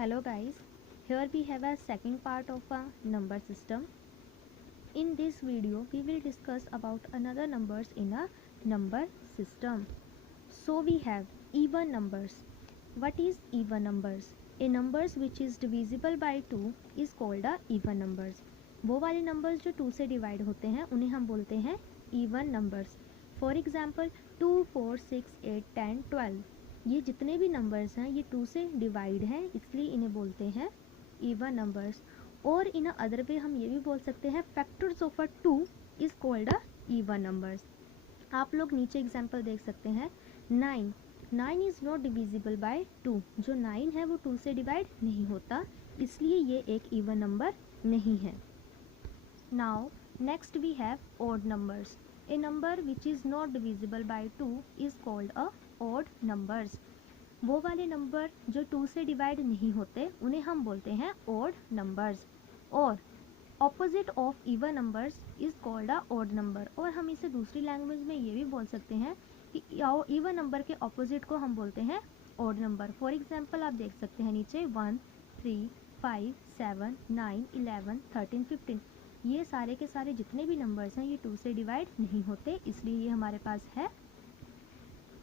Hello guys, here we have a second part of a number system. In this video we will discuss about another numbers in a number system. So we have even numbers. What is even numbers? A numbers which is divisible by 2 is called a even numbers. वो वाले numbers जो 2 से divide होते हैं उन्हें हम बोलते हैं even numbers. For example 2, 4, 6, 8, 10, 12. ये जितने भी नंबर्स हैं ये 2 से डिवाइड हैं, इसलिए इन्हें बोलते हैं इवन नंबर्स. और इन अदर वे हम ये भी बोल सकते हैं factors of a 2 is called a even numbers. आप लोग नीचे एग्जांपल देख सकते हैं. 9 इज़ नॉट डिविजिबल बाय 2. जो 9 है वो 2 से डिवाइड नहीं होता, इसलिए ये एक इवन नंबर नहीं है. Now next we have odd numbers. A number which is not divisible by 2 is called a odd numbers. वो वाले नंबर जो 2 से डिवाइड नहीं होते उन्हें हम बोलते हैं odd numbers. और opposite of even numbers is called a odd number. और हम इसे दूसरी लैंग्वेज में ये भी बोल सकते हैं कि even नंबर के opposite को हम बोलते हैं odd number. फॉर एग्जाम्पल आप देख सकते हैं नीचे 1, 3, 5, 7, 9, 11, 13, 15. ये सारे के सारे जितने भी नंबर्स हैं ये 2 से डिवाइड नहीं होते, इसलिए ये हमारे पास है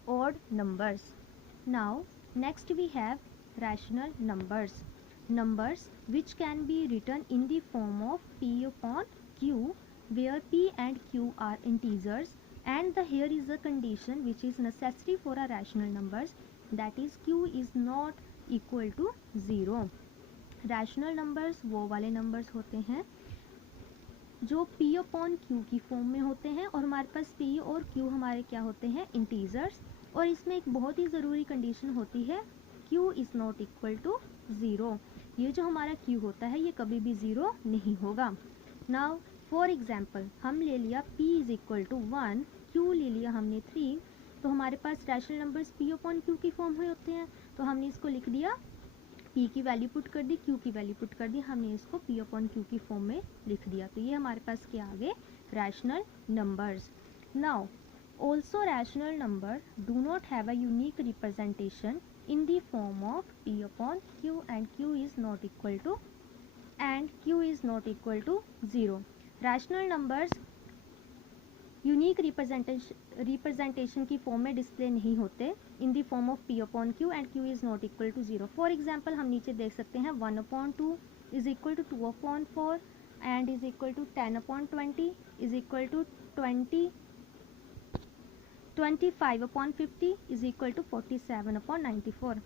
odd numbers. Now next we have rational numbers. Numbers which can be written in the form of p upon q where p and q are integers and here is a condition which is necessary for a rational numbers, that is q is not equal to 0. Rational numbers वो वाले numbers होते हैं जो p upon q की form में होते हैं और हमारे पास p और q हमारे क्या होते हैं इंटीजर्स. और इसमें एक बहुत ही ज़रूरी कंडीशन होती है q is not equal to 0. ये जो हमारा q होता है ये कभी भी 0 नहीं होगा. नाउ फॉर एग्जांपल हम ले लिया p is equal to 1, q ले लिया हमने 3, तो हमारे पास rational numbers p upon q की फॉर्म में होते हैं, तो हमने इसको लिख दिया p की वैल्यू पुट कर दी, q की वैल्यू पुट कर दी, हमने इसको p अपॉन q की फॉर्म में लिख दिया. तो ये हमारे पास क्या आ गए rational numbers. Now also rational number do not have a unique representation in the form of p upon q and q is not equal to 0. Rational numbers unique representation की फॉर्म में डिस्प्ले नहीं होते in the form of p upon q and q is not equal to 0. For example हम नीचे देख सकते हैं 1 upon 2 is equal to 2 upon 4 and is equal to 10 upon 20 is equal to 25 upon 50 is equal to 47 upon 94.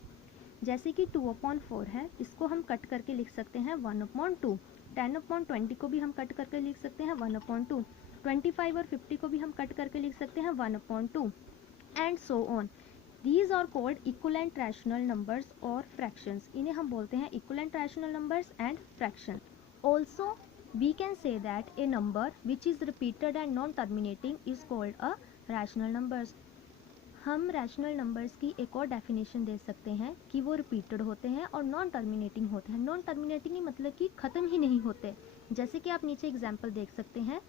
जैसे कि 2 upon 4 है, इसको हम कट करके लिख सकते हैं 1 अपॉन 2. 10 अपॉन 20 को भी हम कट करके लिख सकते हैं 1 अपॉन 2. 25 और 50 को भी हम कट करके लिख सकते हैं 1 upon 2 and so on. These are called equivalent rational numbers और फ्रैक्शंस. इन्हें हम बोलते हैं equivalent rational numbers and fraction. Also we can say that a number which is repeated and non terminating is called a rational numbers. हम rational numbers की एक और definition दे सकते हैं कि वो रिपीटेड होते हैं और नॉन टर्मिनेटिंग होते हैं. नॉन टर्मिनेटिंग ही मतलब कि ख़त्म ही नहीं होते. जैसे कि आप नीचे एग्जाम्पल देख सकते हैं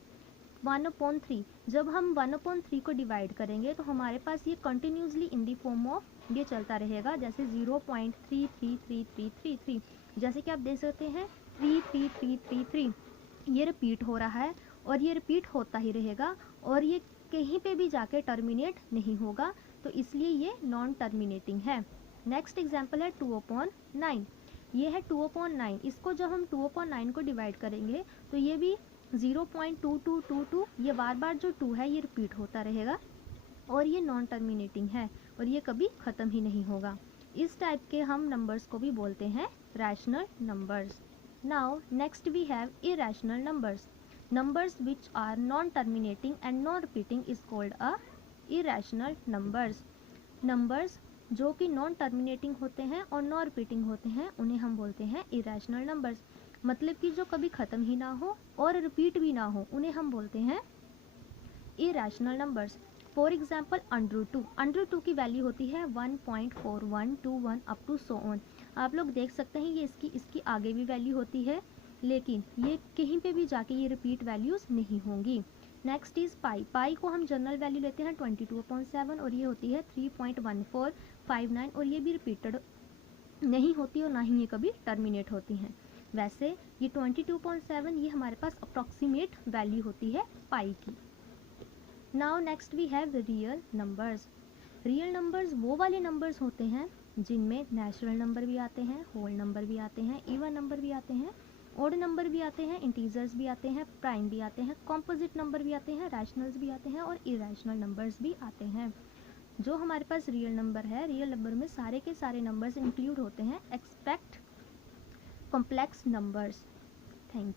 1/3. जब हम 1/3 को डिवाइड करेंगे तो हमारे पास ये continuously in the form of ये चलता रहेगा, जैसे 0.333333. जैसे कि आप देख सकते हैं 33333 ये रिपीट हो रहा है और ये रिपीट होता ही रहेगा और ये कहीं पे भी जाके टर्मिनेट नहीं होगा, तो इसलिए ये नॉन टर्मिनेटिंग है. नेक्स्ट एग्जाम्पल है 2/9. ये है 2/9. इसको जब हम 2/9 को डिवाइड करेंगे तो ये भी 0.2222 ये बार बार जो 2 है ये रिपीट होता रहेगा और ये नॉन टर्मिनेटिंग है और ये कभी ख़त्म ही नहीं होगा. इस टाइप के हम नंबर्स को भी बोलते हैं rational numbers. Now next we have irrational numbers. Numbers which are non-terminating and non-repeating is called a irrational numbers. Numbers जो कि नॉन टर्मिनेटिंग होते हैं और नॉन रिपीटिंग होते हैं उन्हें हम बोलते हैं इरेशनल नंबर्स. मतलब कि जो कभी ख़त्म ही ना हो और रिपीट भी ना हो उन्हें हम बोलते हैं irrational numbers. For example under 2 की वैल्यू होती है 1.4121 अप टू सो ऑन. आप लोग देख सकते हैं ये इसकी आगे भी वैल्यू होती है, लेकिन ये कहीं पे भी जाके ये रिपीट वैल्यूज़ नहीं होंगी. नेक्स्ट इज़ पाई को हम जनरल वैल्यू लेते हैं 22/7 और ये होती है 3.1459 और ये भी रिपीटेड नहीं होती और ना ही ये कभी टर्मिनेट होती हैं। वैसे ये 22.7 ये हमारे पास अप्रॉक्सीमेट वैल्यू होती है पाई की। Now next we have real numbers. Real numbers वो वाले नंबर्स होते हैं जिनमें नेचुरल नंबर भी आते हैं, होल नंबर भी आते हैं, इवन नंबर भी आते हैं, ओड नंबर भी आते हैं, इंटीजर्स भी आते हैं, प्राइम भी आते हैं, कॉम्पोजिट नंबर भी आते हैं, रैशनल्स भी आते हैं और इरेशनल नंबर्स भी आते हैं। जो हमारे पास रियल नंबर है, रियल नंबर में सारे के सारे नंबर्स इंक्लूड होते हैं expect complex numbers. Thank you.